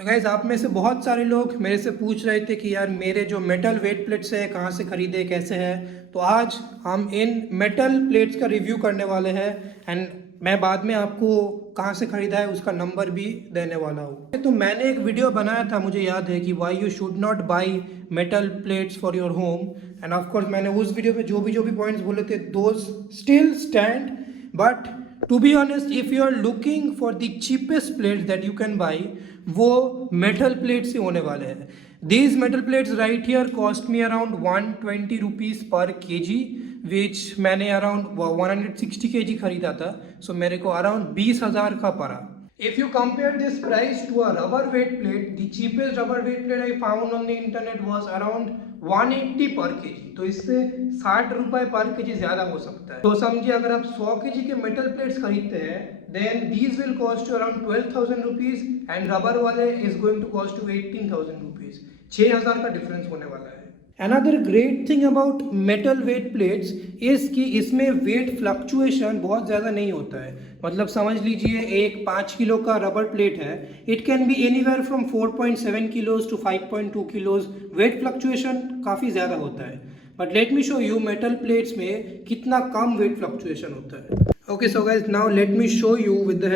तो गाइज आप में से बहुत सारे लोग मेरे से पूछ रहे थे कि यार मेरे जो मेटल वेट प्लेट्स है कहाँ से खरीदे कैसे है। तो आज हम इन मेटल प्लेट्स का रिव्यू करने वाले हैं एंड मैं बाद में आपको कहाँ से खरीदा है उसका नंबर भी देने वाला हूँ। तो मैंने एक वीडियो बनाया था, मुझे याद है कि why you should not buy metal plates for your home and of course मैंने उस वीडियो में जो भी पॉइंट्स बोले थे those still stand. But to be honest if you are looking for the cheapest plates that you can buy वो metal plates ही होने वाले हैं। These metal plates right here cost me around 120 rupees per kg which मैंने around 160 KG खरीदा था। सो मेरे को अराउंड 20,000 का पड़ा। If you compare this price to a rubber weight plate, the cheapest rubber weight plate I found on the internet was around 180 पर KG. तो इससे 60 रुपए पर केजी ज्यादा हो सकता है। तो समझिए अगर आप 100 केजी के मेटल प्लेट्स खरीदते हैं then these will cost you around 12,000 rupees and rubber वाले is going to cost you 18,000 rupees। 6,000 का डिफरेंस होने वाला है। Another great thing about metal weight plates is कि इसमें वेट फ्लक्चुएशन बहुत ज़्यादा नहीं होता है। मतलब समझ लीजिए एक 5 किलो का रबर प्लेट है, it can be anywhere from 4.7 kilos to 5.2 kilos. Weight fluctuation काफ़ी ज़्यादा होता है। But let me show you metal plates में कितना कम वेट फ्लक्चुएशन होता है। Okay so guys now let me show you with the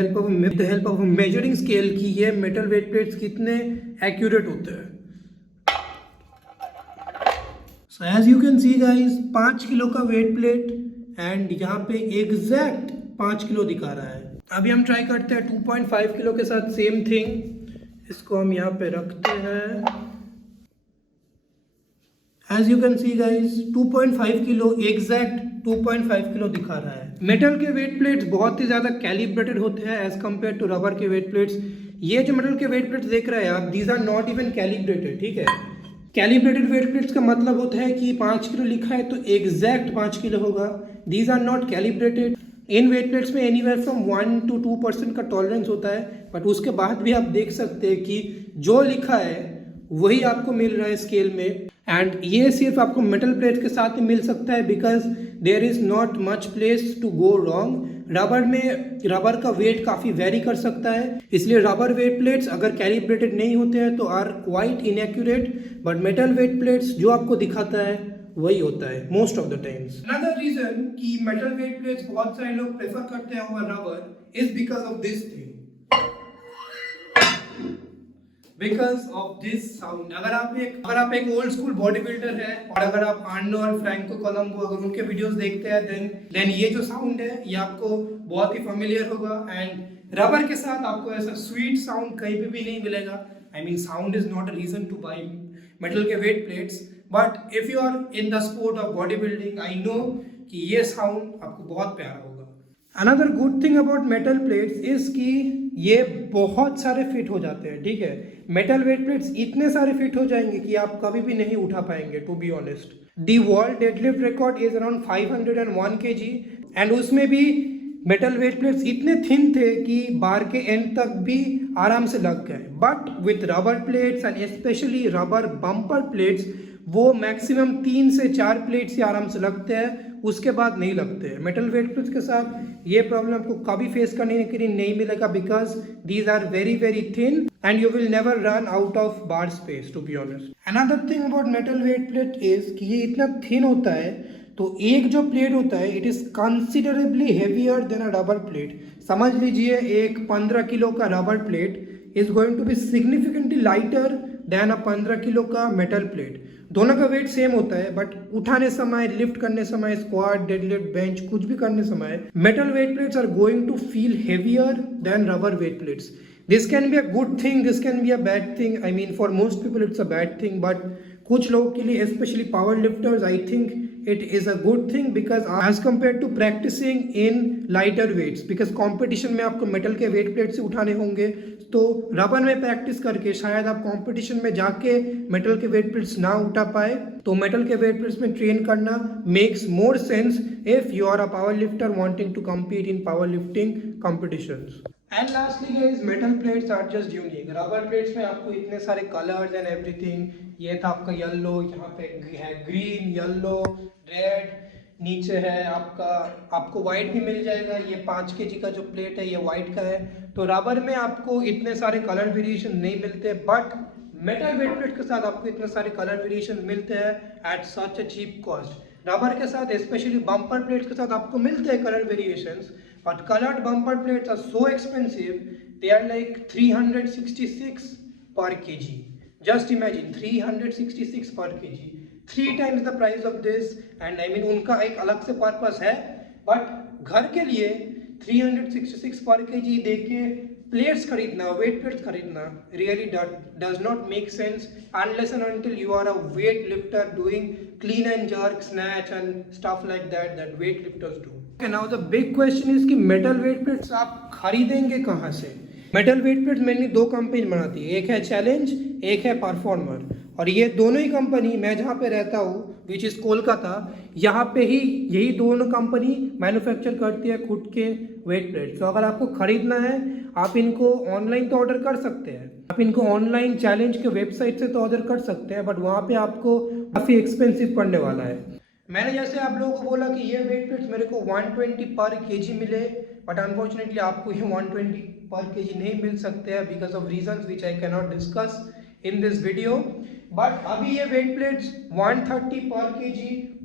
help of measuring scale कि ये मेटल वेट प्लेट्स कितने एक्यूरेट होते हैं। So as you can see guys 5 kilo का वेट प्लेट एंड यहाँ पे एग्जैक्ट 5 किलो दिखा रहा है। अभी हम ट्राई करते हैं 2.5 किलो के साथ सेम थिंग। इसको हम यहाँ पे रखते हैं। As you can see guys 2.5 kilo exact 2.5 kilo दिखा रहा है। मेटल के वेट प्लेट्स बहुत ही ज़्यादा कैलिब्रेटेड होते हैं एज कम्पेयर टू रबर के वेट प्लेट्स। ये जो मेटल के वेट प्लेट्स देख रहे हैं आप, these are not even calibrated. ठीक है, कैलिब्रेटेड वेट प्लेट्स का मतलब होता है कि 5 किलो लिखा है तो एग्जैक्ट 5 किलो होगा। These are not calibrated. इन वेट प्लेट्स में एनीवेयर फ्रॉम 1 to 2% का टॉलरेंस होता है, बट उसके बाद भी आप देख सकते हैं कि जो लिखा है वही आपको मिल रहा है स्केल में। एंड ये सिर्फ आपको मेटल प्लेट के साथ ही मिल सकता है because there is not much place to go wrong. Rubber में रबर का वेट काफ़ी वेरी कर सकता है, इसलिए रबर वेट प्लेट्स अगर कैलिब्रेटेड नहीं होते हैं तो are quite inaccurate. But metal weight plates जो आपको दिखाता है वही होता है most of the times. Another reason कि मेटल वेट प्लेट्स बहुत सारे लोग प्रेफर करते हैं over rubber is because of this thing, because of this sound. अगर आप एक ओल्ड स्कूल बॉडी बिल्डर है और अगर आप आर्नोल्ड फ्रैंको कोलंबो अगर उनके वीडियोस देखते हैं देन ये जो साउंड है ये आपको बहुत ही फेमिलियर होगा। एंड रबर के साथ आपको ऐसा स्वीट साउंड कहीं पे भी नहीं मिलेगा। I mean sound is not a reason to buy metal के weight plates, but if you are in the sport of body building I know कि ये साउंड आपको बहुत प्यारा होगा। Another good thing about metal plates is कि ये बहुत सारे फिट हो जाते हैं। ठीक है, मेटल वेट प्लेट्स इतने सारे फिट हो जाएंगे कि आप कभी भी नहीं उठा पाएंगे। To be honest the world deadlift record is around 501 kg and उसमें भी मेटल वेट प्लेट्स इतने थिन थे कि बार के एंड तक भी आराम से लग गए। But with rubber plates and specially rubber bumper plates वो मैक्सिमम 3 से 4 प्लेट्स ही आराम से लगते हैं, उसके बाद नहीं लगते हैं। मेटल वेट प्लेट्स के साथ ये प्रॉब्लम आपको कभी फेस करने के लिए नहीं मिलेगा because these are very very thin and you will never run out of bar space to be honest. Another thing about metal weight plate is कि ये इतना थिन होता है तो एक जो प्लेट होता है it is considerably heavier than a rubber plate. समझ लीजिए एक 15 किलो का rubber plate is going to be significantly lighter than a 15 kilo का मेटल प्लेट। दोनों का वेट सेम होता है बट उठाने समय, लिफ्ट करने समय, स्क्वाट, डेडलिफ्ट, बेंच कुछ भी करने समय metal weight plates are going to feel heavier than rubber weight plates. This can be a good thing, this can be a bad thing. I mean for most people it's a bad thing, but कुछ लोगों के लिए specially power lifters I think it is a good thing because as compared to practicing in lighter weights, because competition में आपको metal के wait plate से उठाने होंगे तो रबर में प्रैक्टिस करके शायद आप कंपटीशन में जाके मेटल के वेट प्लेट्स ना उठा पाए। तो मेटल के वेट प्लेट्स में ट्रेन करना makes more sense if you are a power lifter wanting to compete in power lifting competitions. And lastly guys metal plates are just unique. Rubber plates में आपको इतने सारे कलर्स एंड एवरीथिंग, ये था आपका yellow, यहाँ पे है ग्रीन, येलो, रेड, नीचे है आपका, आपको वाइट भी मिल जाएगा। ये 5 kg का जो प्लेट है ये वाइट का है। तो रबर में आपको इतने सारे कलर वेरिएशन नहीं मिलते, बट मेटल वेट प्लेट के साथ आपको इतने सारे कलर वेरिएशन मिलते हैं at such a cheap cost. Rubber के साथ स्पेशली बम्पर प्लेट्स के साथ आपको मिलते हैं colour variations, but coloured bumper plates are so expensive, they are like 366 per kg. Just imagine 366 per kg, 3 times the price of this. And I mean उनका एक अलग से पर्पस है, बट घर के लिए 366 पर kg दे के प्लेट्स खरीदना, वेट प्लेट्स खरीदना really does not make sense unless and until you are a weight lifter doing clean and jerk, snatch and stuff like that that weight lifters do. Okay, now the big question is कि metal weight plates आप खरीदेंगे कहाँ से? Metal weight plates mainly दो company बनाती है, एक है चैलेंज, एक है परफॉर्मर। और ये दोनों ही कंपनी, मैं जहाँ पे रहता हूँ विच इज़ कोलकाता, यहाँ पे ही यही दोनों कंपनी मैन्युफैक्चर करती है खुद के वेट प्लेट्स। तो अगर आपको खरीदना है आप इनको ऑनलाइन तो ऑर्डर कर सकते हैं, आप इनको ऑनलाइन चैलेंज के वेबसाइट से तो ऑर्डर कर सकते हैं, बट वहाँ पे आपको काफ़ी एक्सपेंसिव पड़ने वाला है। मैंने जैसे आप लोगों को बोला कि ये वेट प्लेट्स मेरे को 120 पर kg मिले, बट अनफॉर्चुनेटली आपको ये 120 पर kg नहीं मिल सकते हैं because of reasons which I can not discuss in this video. But अभी ये वेट प्लेट्स 130 पर kg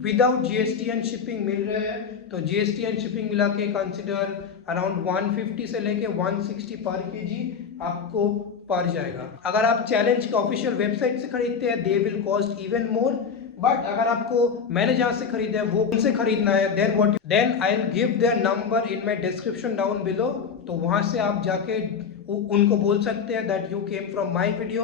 without GST and shipping मिल रहे हैं। तो GST एंड शिपिंग मिला के कंसिडर अराउंड 150 से लेके 160 पर kg आपको पड़ जाएगा। अगर आप चैलेंज के ऑफिशियल वेबसाइट से खरीदते हैं they will cost even more, but अगर आपको मैंने जहाँ से खरीदा है वो उनसे खरीदना है then I will give their number in my description down below. तो वहाँ से आप जाके उनको बोल सकते हैं that you came from my video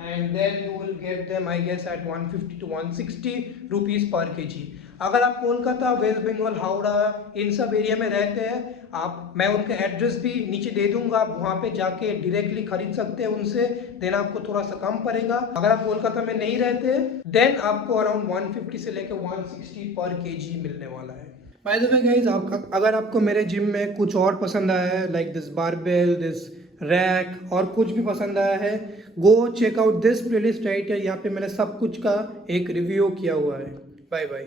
and then you will get them I guess at 150 to 160 rupees per kg। अगर आप कोलकाता, वेस्ट बंगाल, हावड़ा इन सब एरिया में रहते हैं, आप मैं उनका एड्रेस भी नीचे दे दूंगा, आप वहाँ पे जाके डायरेक्टली खरीद सकते हैं उनसे, देन आपको थोड़ा सा कम पड़ेगा। अगर आप कोलकाता में नहीं रहते देन आपको अराउंड 150 से लेकर 160 पर kg मिलने वाला है। बाय द वे गाइस, अगर आपको मेरे जिम में कुछ और पसंद आया है like this barbell, this rack और कुछ भी पसंद आया है, go check out this playlist right है। यहाँ पे मैंने सब कुछ का एक रिव्यू किया हुआ है। Bye bye.